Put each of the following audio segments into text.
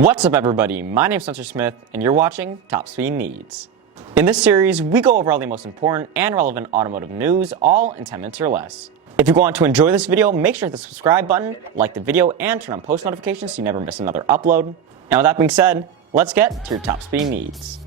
What's up everybody, my name is Spencer Smith and you're watching Top Speed Needs. In this series, we go over all the most important and relevant automotive news, all in 10 minutes or less. If you want to enjoy this video, make sure to hit the subscribe button, like the video, and turn on post notifications so you never miss another upload. And with that being said, let's get to your Top Speed Needs.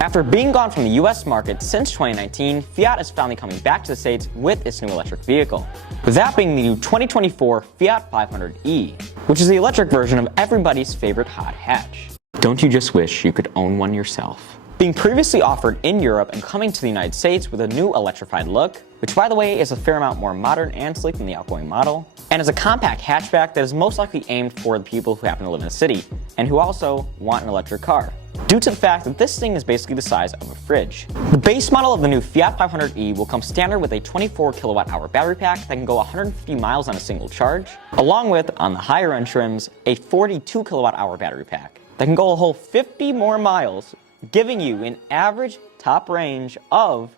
After being gone from the US market since 2019, Fiat is finally coming back to the States with its new electric vehicle. That being the new 2024 Fiat 500e, which is the electric version of everybody's favorite hot hatch. Don't you just wish you could own one yourself? Being previously offered in Europe and coming to the United States with a new electrified look, which by the way is a fair amount more modern and sleek than the outgoing model, and is a compact hatchback that is most likely aimed for the people who happen to live in a city and who also want an electric car, due to the fact that this thing is basically the size of a fridge. The base model of the new Fiat 500e will come standard with a 24 kilowatt-hour battery pack that can go 150 miles on a single charge, along with, on the higher end trims, a 42 kilowatt-hour battery pack that can go a whole 50 more miles, giving you an average top range of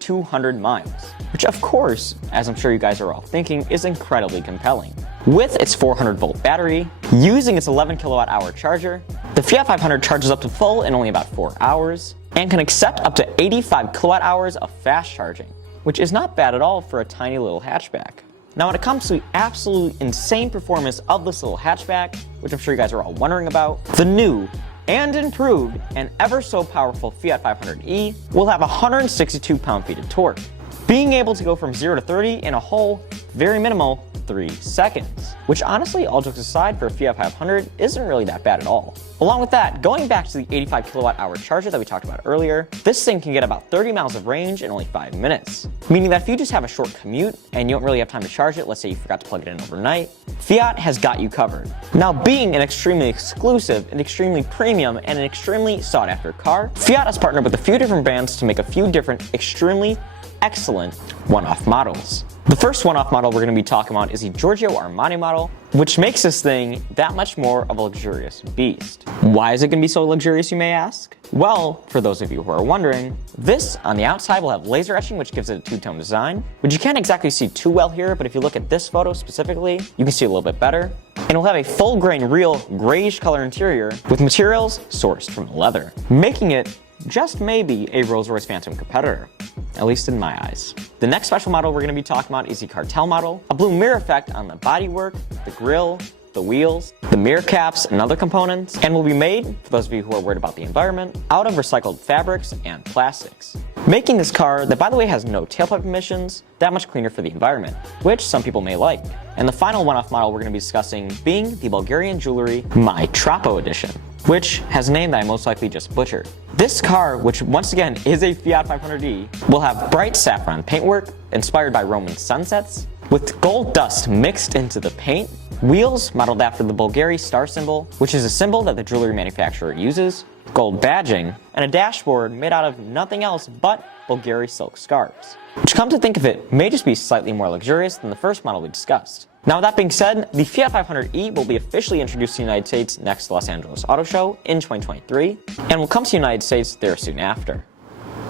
200 miles, which of course, as I'm sure you guys are all thinking, is incredibly compelling. With its 400 volt battery, using its 11 kilowatt hour charger, the Fiat 500 charges up to full in only about 4 hours, and can accept up to 85 kilowatt hours of fast charging, which is not bad at all for a tiny little hatchback. Now when it comes to the absolute insane performance of this little hatchback, which I'm sure you guys are all wondering about, the new and improved and ever so powerful Fiat 500e will have 162 pound-feet of torque, being able to go from 0 to 30 in a whole, very minimal, 3 seconds. Which honestly, all jokes aside, for a Fiat 500 isn't really that bad at all. Along with that, going back to the 85 kilowatt hour charger that we talked about earlier, this thing can get about 30 miles of range in only 5 minutes. Meaning that if you just have a short commute and you don't really have time to charge it, let's say you forgot to plug it in overnight, Fiat has got you covered. Now being an extremely exclusive, an extremely premium, and an extremely sought after car, Fiat has partnered with a few different brands to make a few different extremely excellent one-off models. The first one-off model we're going to be talking about is the Giorgio Armani model, which makes this thing that much more of a luxurious beast. Why is it going to be so luxurious, you may ask? Well, for those of you who are wondering, this on the outside will have laser etching, which gives it a two-tone design, which you can't exactly see too well here, but if you look at this photo specifically, you can see a little bit better. And it'll have a full-grain, real grayish color interior with materials sourced from leather, making it just maybe a Rolls-Royce Phantom competitor, at least in my eyes. The next special model we're going to be talking about is the Cartel model, a blue mirror effect on the bodywork, the grille, the wheels, the mirror caps, and other components, and will be made, for those of you who are worried about the environment, out of recycled fabrics and plastics, making this car, that by the way has no tailpipe emissions, that much cleaner for the environment, which some people may like. And the final one-off model we're going to be discussing being the Bulgarian jewelry My Trapo edition, which has a name that I most likely just butchered. This car, which once again is a Fiat 500e, will have bright saffron paintwork inspired by Roman sunsets, with gold dust mixed into the paint, wheels modeled after the Bulgari star symbol, which is a symbol that the jewelry manufacturer uses, gold badging, and a dashboard made out of nothing else but Bulgari silk scarves, which, come to think of it, may just be slightly more luxurious than the first model we discussed. Now with that being said, the Fiat 500e will be officially introduced to the United States next to Los Angeles Auto Show in 2023, and will come to the United States there soon after.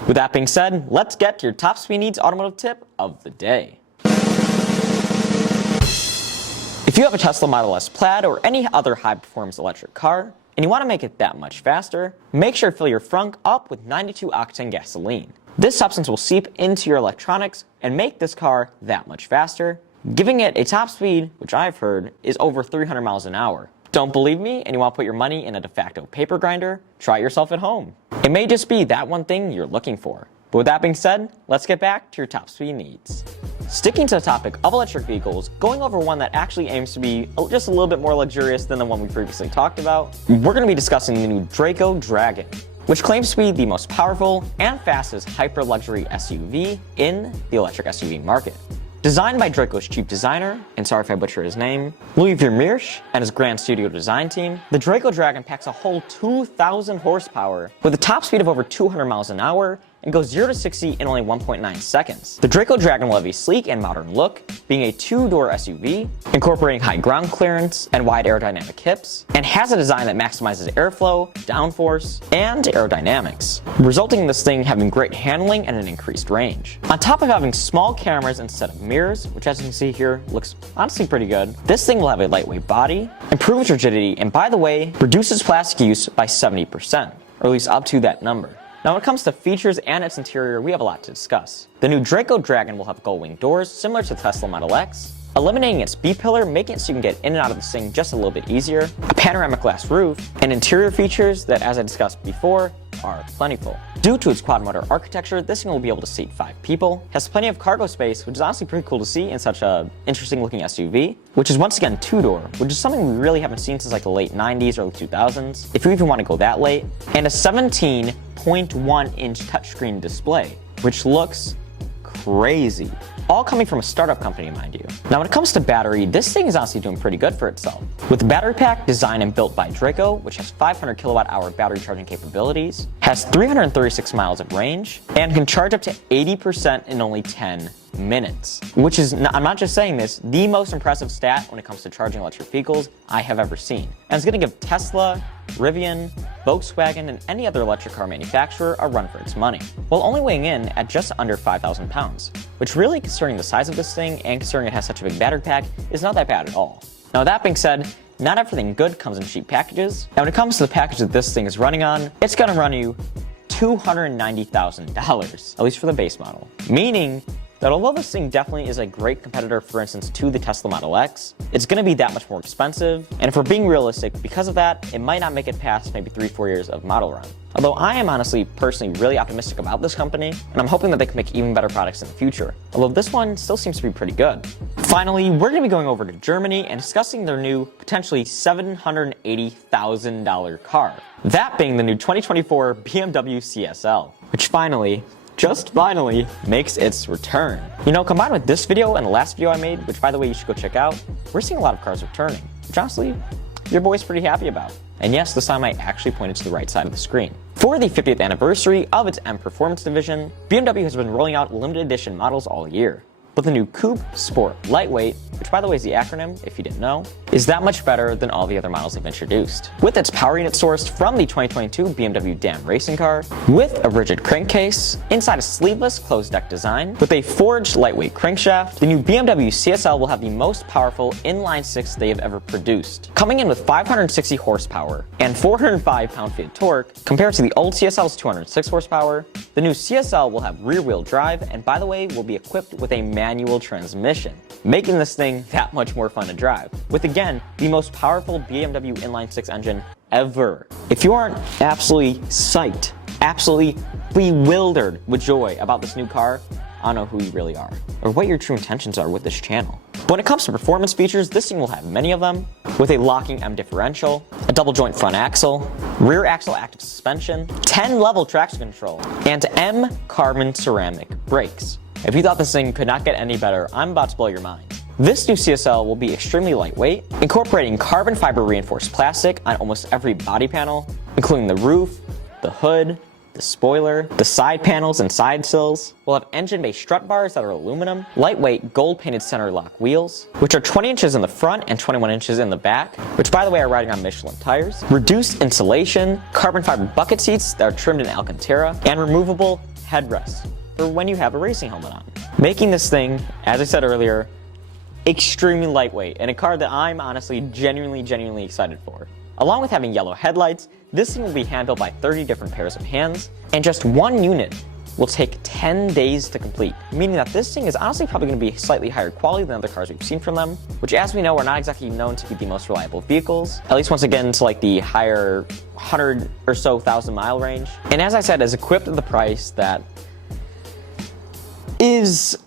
With that being said, let's get to your Top Speed Needs automotive tip of the day. If you have a Tesla Model S Plaid or any other high-performance electric car, and you want to make it that much faster, make sure to fill your frunk up with 92 octane gasoline. This substance will seep into your electronics and make this car that much faster, giving it a top speed, which I've heard, is over 300 miles an hour. Don't believe me and you want to put your money in a de facto paper grinder? Try it yourself at home. It may just be that one thing you're looking for. But with that being said, let's get back to your Top Speed Needs. Sticking to the topic of electric vehicles, going over one that actually aims to be just a little bit more luxurious than the one we previously talked about, we're going to be discussing the new Draco Dragon, which claims to be the most powerful and fastest hyper-luxury SUV in the electric SUV market. Designed by Draco's chief designer, and sorry if I butcher his name, Louis Vermeersch, and his grand studio design team, the Draco Dragon packs a whole 2,000 horsepower with a top speed of over 200 miles an hour and go 0 to 60 in only 1.9 seconds. The Draco Dragon will have a sleek and modern look, being a two-door SUV, incorporating high ground clearance and wide aerodynamic hips, and has a design that maximizes airflow, downforce, and aerodynamics, resulting in this thing having great handling and an increased range. On top of having small cameras instead of mirrors, which as you can see here looks honestly pretty good, this thing will have a lightweight body, improves rigidity, and by the way, reduces plastic use by 70%, or at least up to that number. Now when it comes to features and its interior, we have a lot to discuss. The new Draco Dragon will have gull-wing doors similar to Tesla Model X, eliminating its B-pillar, making it so you can get in and out of this thing just a little bit easier, a panoramic glass roof, and interior features that, as I discussed before, are plentiful. Due to its quad-motor architecture, this thing will be able to seat 5 people, has plenty of cargo space, which is honestly pretty cool to see in such a interesting looking SUV, which is once again two-door, which is something we really haven't seen since like the late 90s, early 2000s, if you even want to go that late, and a 17.1-inch touchscreen display, which looks crazy. All coming from a startup company, mind you. Now when it comes to battery, this thing is honestly doing pretty good for itself. With the battery pack designed and built by Draco, which has 500 kilowatt hour battery charging capabilities, has 336 miles of range, and can charge up to 80% in only 10 minutes. Which is, I'm not just saying this, the most impressive stat when it comes to charging electric vehicles I have ever seen. And it's gonna give Tesla, Rivian, Volkswagen, and any other electric car manufacturer a run for its money, while only weighing in at just under 5,000 pounds, which really, considering the size of this thing and considering it has such a big battery pack, is not that bad at all. Now that being said, not everything good comes in cheap packages, and when it comes to the package that this thing is running on, it's gonna run you $290,000, at least for the base model, meaning that although this thing definitely is a great competitor, for instance, to the Tesla Model X, it's going to be that much more expensive, and if we're being realistic, because of that, it might not make it past maybe 3-4 years of model run. Although I am honestly, personally, really optimistic about this company, and I'm hoping that they can make even better products in the future, although this one still seems to be pretty good. Finally, we're going to be going over to Germany and discussing their new, potentially $780,000 car. That being the new 2024 BMW CSL, which finally, just finally, makes its return. You know, combined with this video and the last video I made, which by the way you should go check out, we're seeing a lot of cars returning, which honestly, your boy's pretty happy about. And yes, this time I actually pointed to the right side of the screen. For the 50th anniversary of its M Performance division, BMW has been rolling out limited edition models all year. But the new Coupe, Sport, Lightweight, which by the way is the acronym if you didn't know, is that much better than all the other models they've introduced. With its power unit sourced from the 2022 BMW Dam racing car, with a rigid crankcase, inside a sleeveless closed deck design, with a forged lightweight crankshaft, the new BMW CSL will have the most powerful inline-six they have ever produced, coming in with 560 horsepower and 405 pound-feet of torque. Compared to the old CSL's 206 horsepower, the new CSL will have rear-wheel drive and by the way will be equipped with a manual transmission, making this thing that much more fun to drive, with again, the most powerful BMW inline-six engine ever. If you aren't absolutely psyched, absolutely bewildered with joy about this new car, I don't know who you really are, or what your true intentions are with this channel. But when it comes to performance features, this thing will have many of them, with a locking M differential, a double joint front axle, rear axle active suspension, 10-level traction control, and M carbon ceramic brakes. If you thought this thing could not get any better, I'm about to blow your mind. This new CSL will be extremely lightweight, incorporating carbon fiber reinforced plastic on almost every body panel, including the roof, the hood, the spoiler, the side panels and side sills. We'll have engine-based strut bars that are aluminum, lightweight gold-painted center lock wheels, which are 20 inches in the front and 21 inches in the back, which by the way are riding on Michelin tires, reduced insulation, carbon fiber bucket seats that are trimmed in Alcantara, and removable headrests for when you have a racing helmet on. Making this thing, as I said earlier, extremely lightweight, and a car that I'm honestly genuinely excited for. Along with having yellow headlights, this thing will be handled by 30 different pairs of hands, and just one unit will take 10 days to complete, meaning that this thing is honestly probably going to be slightly higher quality than other cars we've seen from them, which as we know are not exactly known to be the most reliable vehicles, at least once again to like the higher 100 or so thousand mile range. And as I said, is equipped at the price that is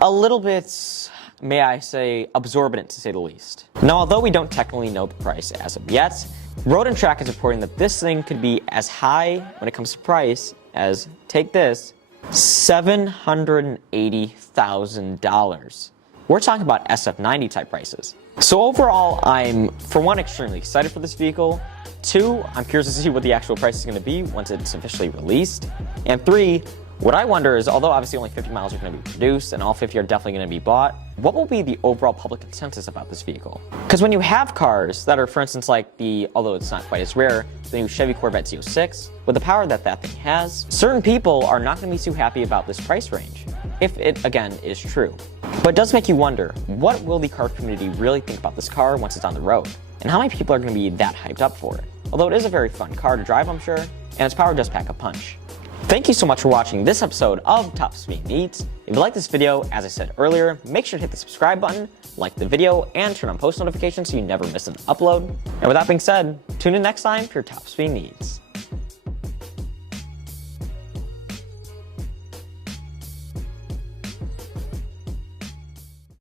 a little bit, may I say, absorbent to say the least. Now, although we don't technically know the price as of yet, Road and Track is reporting that this thing could be as high when it comes to price as, take this, $780,000. we're talking about SF90 type prices. So overall, I'm, for one, extremely excited for this vehicle. Two, I'm curious to see what the actual price is going to be once it's officially released. And three, what I wonder is, although obviously only 50 miles are going to be produced and all 50 are definitely going to be bought, what will be the overall public consensus about this vehicle? Because when you have cars that are, for instance, like the, although it's not quite as rare, the new Chevy Corvette Z06, with the power that that thing has, certain people are not going to be too happy about this price range, if it, again, is true. But it does make you wonder, what will the car community really think about this car once it's on the road? And how many people are going to be that hyped up for it? Although it is a very fun car to drive, I'm sure, and its power does pack a punch. Thank you so much for watching this episode of Top Speed Needs. If you like this video, as I said earlier, make sure to hit the subscribe button, like the video, and turn on post notifications so you never miss an upload. And with that being said, tune in next time for your Top Speed Needs.